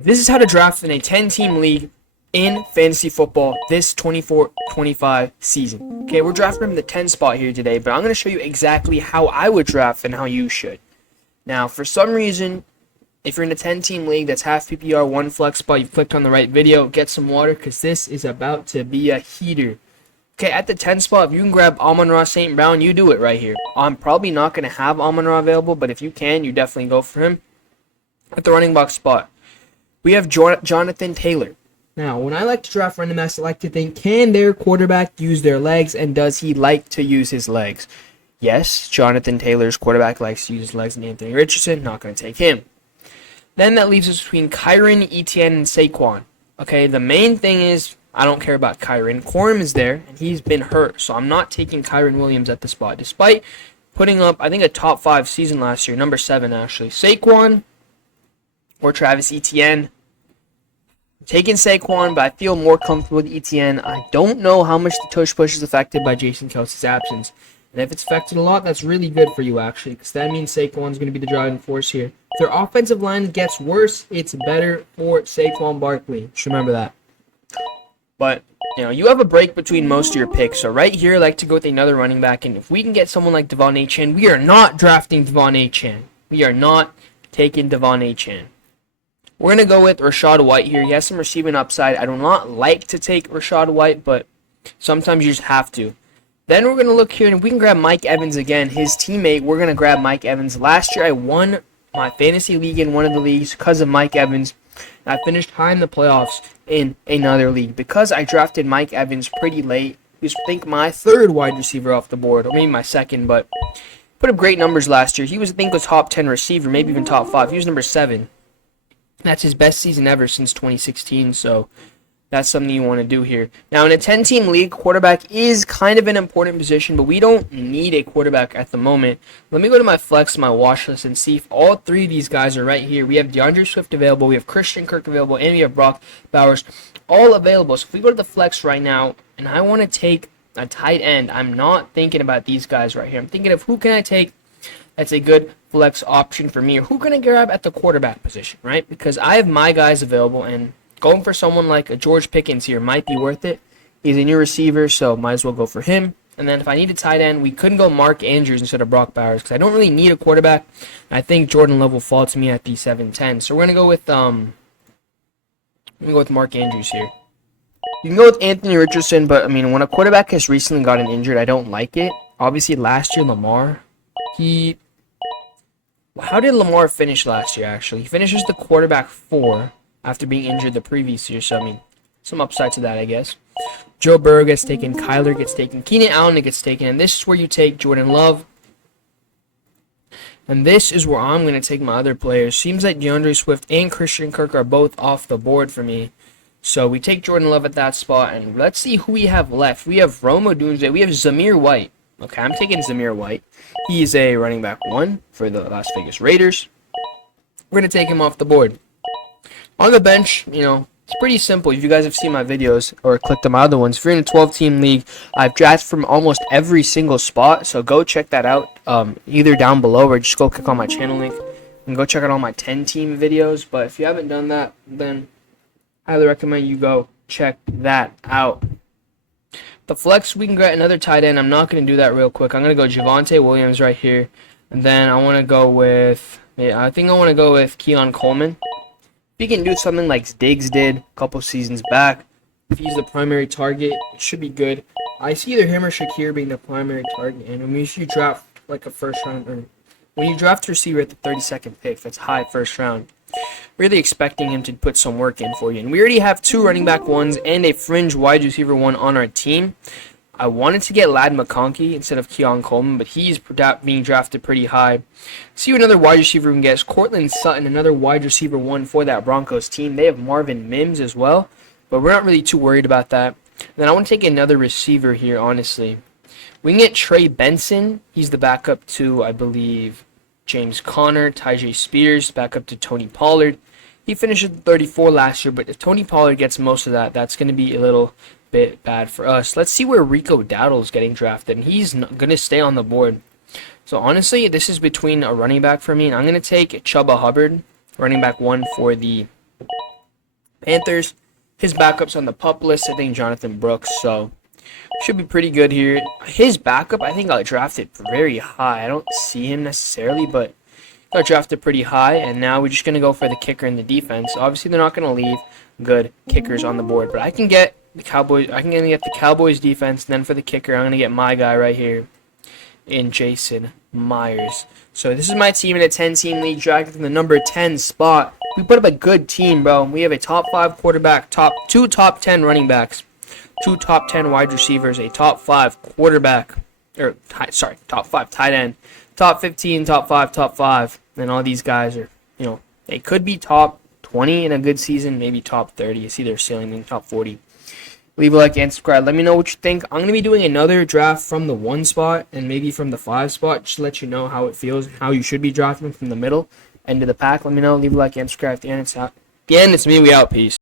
This is how to draft in a 10-team league in fantasy football this 24-25 season. Okay, we're drafting from the 10 spot here today, but I'm going to show you exactly how I would draft and how you should. Now, for some reason, if you're in a 10-team league that's half PPR, one flex spot, you've clicked on the right video, get some water because this is about to be a heater. Okay, at the 10 spot, if you can grab Amon-Ra St. Brown, you do it right here. I'm probably not going to have Amon-Ra available, but if you can, you definitely go for him. At the running back spot, we have Jonathan Taylor. Now, when I like to draft running backs, I like to think, can their quarterback use their legs, and does he like to use his legs? Yes, Jonathan Taylor's quarterback likes to use his legs, and Anthony Richardson, not going to take him. Then that leaves us between Kyren, Etienne, and Saquon. Okay, the main thing is, I don't care about Kyren. Corum is there, and he's been hurt, so I'm not taking Kyren Williams at the spot, despite putting up, I think, a top 5 season last year, number 7, actually. Saquon or Travis Etienne. I'm taking Saquon, but I feel more comfortable with Etienne. I don't know how much the tush push is affected by Jason Kelce's absence. And if it's affected a lot, that's really good for you, actually, because that means Saquon's going to be the driving force here. If their offensive line gets worse, it's better for Saquon Barkley. Just remember that. But, you have a break between most of your picks. So right here, I like to go with another running back. And if we can get someone like Devon Achane, we are not drafting Devon Achane. We are not taking Devon Achane. We're going to go with Rachaad White here. He has some receiving upside. I do not like to take Rachaad White, but sometimes you just have to. Then we're going to look here, and we can grab Mike Evans again. His teammate, we're going to grab Mike Evans. Last year, I won my fantasy league in one of the leagues because of Mike Evans. I finished high in the playoffs in another league because I drafted Mike Evans pretty late. He was, I think, my third wide receiver off the board, or maybe my second, but put up great numbers last year. He was, I think, a top 10 receiver, maybe even top 5. He was number 7. That's his best season ever since 2016, so that's something you want to do here. Now, in a 10-team league, quarterback is kind of an important position, but we don't need a quarterback at the moment. Let me go to my flex, my watch list, and see if all 3 of these guys are right here. We have DeAndre Swift available, we have Christian Kirk available, and we have Brock Bowers all available. So if we go to the flex right now, and I want to take a tight end, I'm not thinking about these guys right here. I'm thinking of who can I take that's a good flex option for me, or who can I grab at the quarterback position, right? Because I have my guys available, and going for someone like a George Pickens here might be worth it. He's a new receiver, so might as well go for him. And then if I need a tight end, we couldn't go Mark Andrews instead of Brock Bowers because I don't really need a quarterback. I think Jordan Love will fall to me at the 7-10. So we're gonna go with Mark Andrews here. You can go with Anthony Richardson, but I mean, when a quarterback has recently gotten injured, I don't like it. Obviously, last year Lamar, how did Lamar finish last year? Actually, he finishes the quarterback 4. After being injured the previous year, so I mean, some upside to that, I guess. Joe Burrow gets taken, Kyler gets taken, Keenan Allen gets taken, and this is where you take Jordan Love. And this is where I'm going to take my other players. Seems like DeAndre Swift and Christian Kirk are both off the board for me. So we take Jordan Love at that spot, and let's see who we have left. We have Rome Odunze, we have Zamir White. Okay, I'm taking Zamir White. He's a running back 1 for the Las Vegas Raiders. We're going to take him off the board. On the bench, it's pretty simple. If you guys have seen my videos or clicked on my other ones, if you're in a 12-team league, I've drafted from almost every single spot, so go check that out either down below or just go click on my channel link and go check out all my 10-team videos. But if you haven't done that, then I highly recommend you go check that out. The flex, we can get another tight end. I'm not going to do that real quick. I'm going to go Javonte Williams right here, and then I want to go with, Keon Coleman. If he can do something like Diggs did a couple seasons back, if he's the primary target, it should be good. I see either him or Shakir being the primary target, and when you draft like a first round, or when you draft a receiver at the 32nd pick, that's high first round, really expecting him to put some work in for you. And we already have 2 running back 1s and a fringe wide receiver 1 on our team. I wanted to get Ladd McConkey instead of Keon Coleman, but he's being drafted pretty high. See what another wide receiver we can get is Cortland Sutton, another wide receiver 1 for that Broncos team. They have Marvin Mims as well, but we're not really too worried about that. And then I want to take another receiver here, honestly. We can get Trey Benson. He's the backup to, I believe, James Conner, Tyjae Spears, backup to Tony Pollard. He finished at 34 last year, but if Tony Pollard gets most of that, that's going to be a little bit bad for us. Let's see where Rico Dowdle is getting drafted, and he's going to stay on the board. So honestly, this is between a running back for me, and I'm going to take Chuba Hubbard, running back 1 for the Panthers, his backup's on the pup list. I think Jonathan Brooks, so should be pretty good here. His backup, I think, got drafted very high. I don't see him necessarily, but got drafted pretty high. And now we're just going to go for the kicker and the defense. Obviously, they're not going to leave good kickers on the board, but I can get the Cowboys. I can get the Cowboys defense. And then for the kicker, I'm going to get my guy right here in Jason Myers. So this is my team in a 10-team league, drafted from the number 10 spot. We put up a good team, bro. We have a top 5 quarterback, two top 10 running backs, 2 top 10 wide receivers, a top 5 quarterback, top 5 tight end, top 15, top 5, and all these guys are, they could be top 20 in a good season, maybe top 30. You see their ceiling in top 40. Leave a like and subscribe. Let me know what you think. I'm going to be doing another draft from the 1 spot and maybe from the 5 spot, just to let you know how it feels, how you should be drafting from the middle end of the pack. Let me know. Leave a like and subscribe. At the end, it's me. We out. Peace.